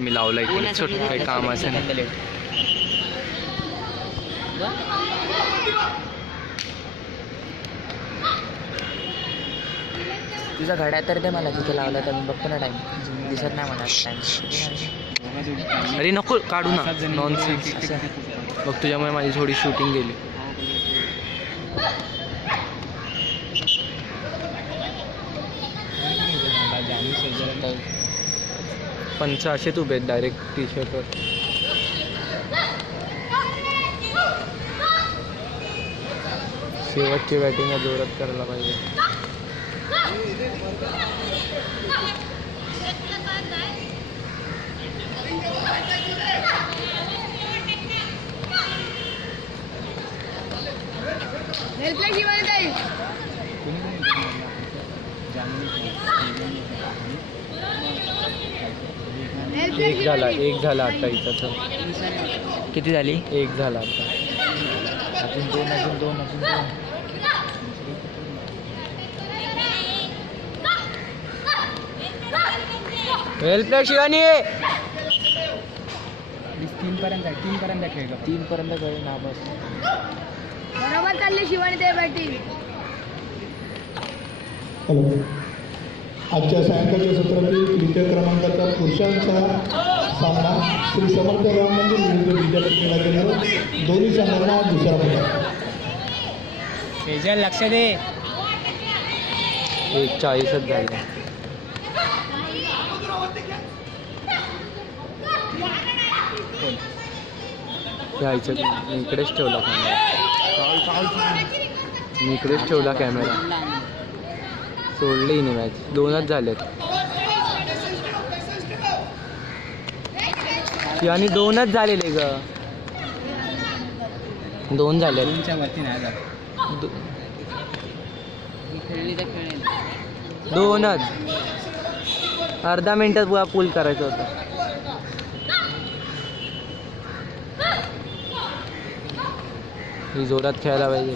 मी लावला इकडे छोट काही काम असं नाही. तुझा घड्या तर दे मला, तिथे लावला तर मी बघतो ना टाइम, दिसत नाही मला टाइम. अरे नको काढू ना, नॉनसेन्स. बघ तुझ्यामुळे माझी थोडी शूटिंग गेली. पंच असेच उभे आहेत डायरेक्ट टी शर्टवर. शेवटची बॅटिंग जोरात करायला पाहिजे. एक झाला आता इथं. किती झाली? एक झाला आता. अजून दोन. वेल प्ले शिवानी. 3 पर्यंत खेळलो. 3 पर्यंत खेळ ना बस. बरोबर चालली शिवानी ते बॅटिंग. हॅलो. आजच्या सायंकाळच्या सत्रातील तृतीय क्रमांकाचा पुरुषांचा सामना श्री समर्थ राम मंदिर विरुद्ध विद्यापीठ खेळला गेला. दोन्ही संघांना दुसरा पदक. सेजल लक्ष दे. 1:40 झाले. इकडेच ठेवला कॅमेरा. मी इकडेच ठेवला कॅमेरा. सोडली नाही मॅच. 2च झालेत आणि 2च झालेले ग. 2 झाले. 2च्या वरती नाही झालं. 2च. अर्धा मिनिटात पूल करायचं होतं. ही जोरात खेळायला पाहिजे.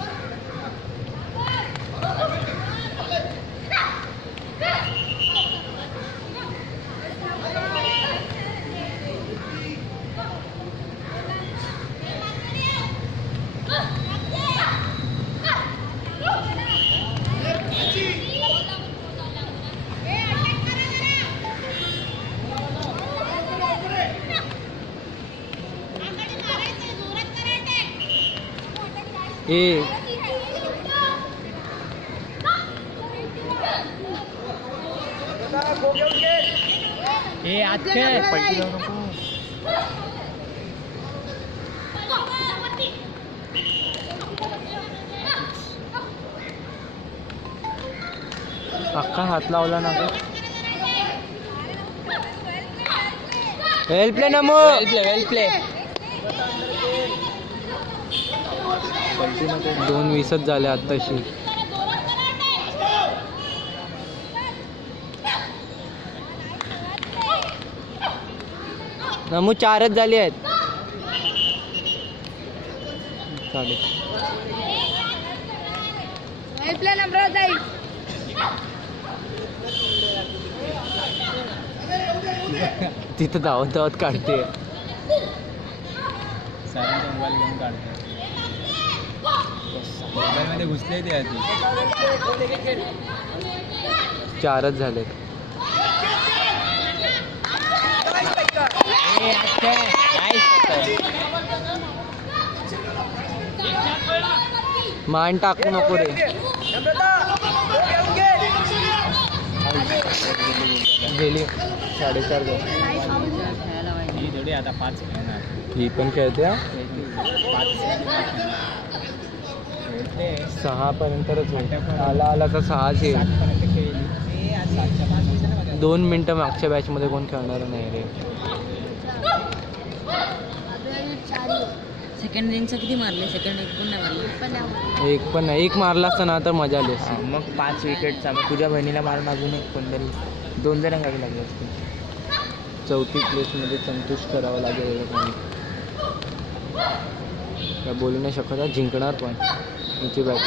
अख्खा हात लावला ना. वेल प्ले नमो. वेल प्ले. 2:20 झाले आत्ताशी. नमू 4च झाली आहेत. तिथं धावत काढते. सरांचा मोबाईल घेऊन काढते. मोबाईलमध्ये घुसले ते आधी. 4च झालेत. मान टाकू नको रे. गेली 4:30. ही थोडी आता 5 खेळणार. ही पण खेळते. 6 पर्यंतच आला तर 6च येईल. 2 मिनटं मागच्या बॅचमध्ये कोण खेळणार नाही रे. सेकंड इनिंगचं किती मारले? सेकंड एक पण नाही मारले. एक पण नाही. एक मारला असता ना तर मजा आली असती. मग 5 विकेटचा. मग तुझ्या बहिणीला मारून अजून एक कोणतरी 2 रंगावी लागली असते. 4थी प्लेसमध्ये संतुष्ट करावं लागेल. काय बोलू नाही शकत. जिंकणार पण हिची बॅट.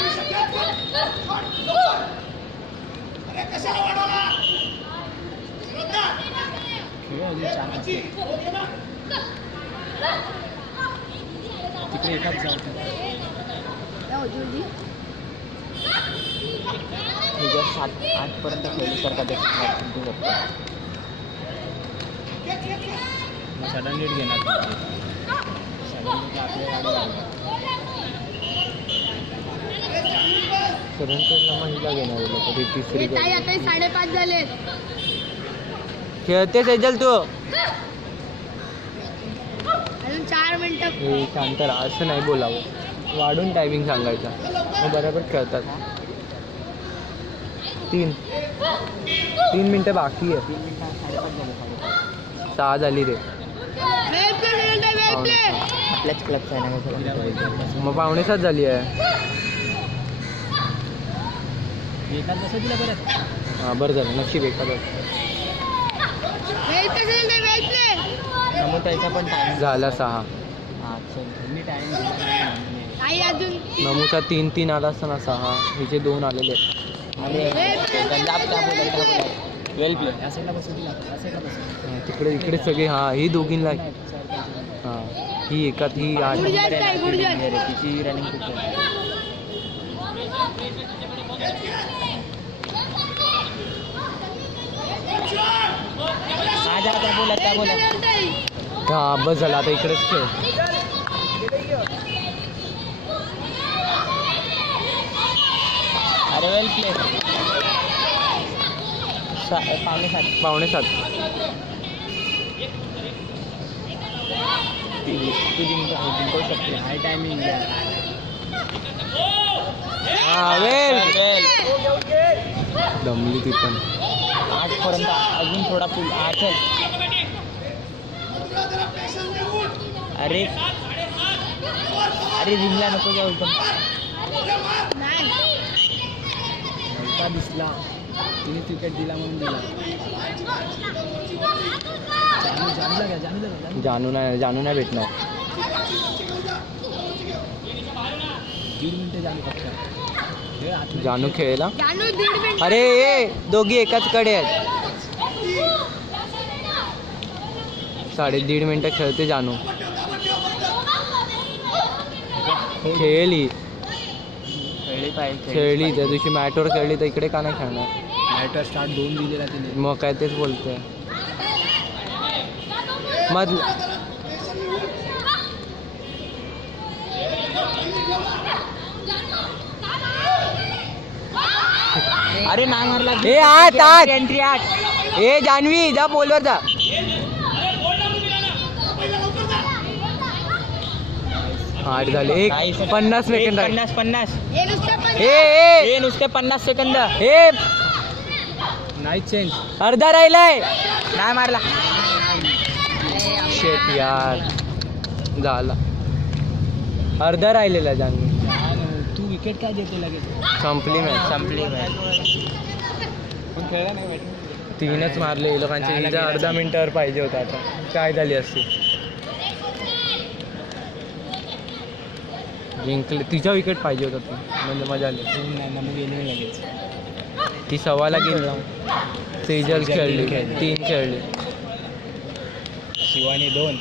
तिकडे एकाच जाऊ जर 7-8 पर्यंत खेळली तर कधी शकतो सडन लीड घेणार महिला घेणार लोक तिसरी 5:30 झाले. खेळते सेजल तू अजून 4 मिनिटं. हे शांत राहा, असं नाही बोलावं, वाढून टायमिंग सांगायचा मग बरोबर खेळतात. 3 मिनिटं बाकी आहे. 6 झाली रे. आपल्याच क्लबचा आहे ना मग 5:45 झाली आहे. एकाच कसं दिलं परत. हां बरं झालं, नशीब एखादं त्यामुळे त्याचा पण टाइम झाला. 6 मी टाइम अजून नमूचा 3 आला असताना 6 हिचे 2 आलेले वेल प्ले असायला बसून दिला असायला बसून तिकडे इकडे सगळे. हां ही दोघींना. हां ही एकात ही 8. तिची रनिंग खूप त्या बोलत हां बस झालं, आता इकडेच खेळ. अरे वेल प्ले. 5:45. तू जिंकू शकते. हाय टायमिंग हां वेल दमली ती पण. 8 पर्यंत अजून थोडा पुल. अरे रिंगला नको जाऊ पण दिसला. तिने क्रिकेट दिला म्हणून दिला. जानू नाही भेटणार. 1.5 मिनिटं झाली फक्त. जानू खेळला. जानू 1.5 मिनिट. अरे ए दोघी एकाच कडे आहेत. 1.5 मिनिटं खेळते जानू. खेळली त्या दिवशी मॅटवर खेळली तर इकडे का नाही खेळणार. मॅटर स्टार्ट 2 दिलेला तिने. मग काय तेच बोलतोय. मग अरे नाही मारला. ए 8 एंट्री 8. ए जानवी जा बोलवर जा. 8 झाले. 50 सेकंद. 50. ए नुसते 50 सेकंद. ए नाही चेंज. अर्धा राहिलाय. नाही मारला. शेट यार झाला. अर्धा राहिलेला जानवी. तू विकेट काय देते लगेच. संपली मॅच. पण खेळला नाही. 3च मारले लोकांचे. हिचा अर्धा मिनिटावर पाहिजे होता. आता काय झाली असती. जिंकले. तिचा विकेट पाहिजे होता तू म्हणजे मजा आली. मग गेली लगेच. ती 1:15 गेली. सेजल खेळली. 3 खेळले. शिवानी 2.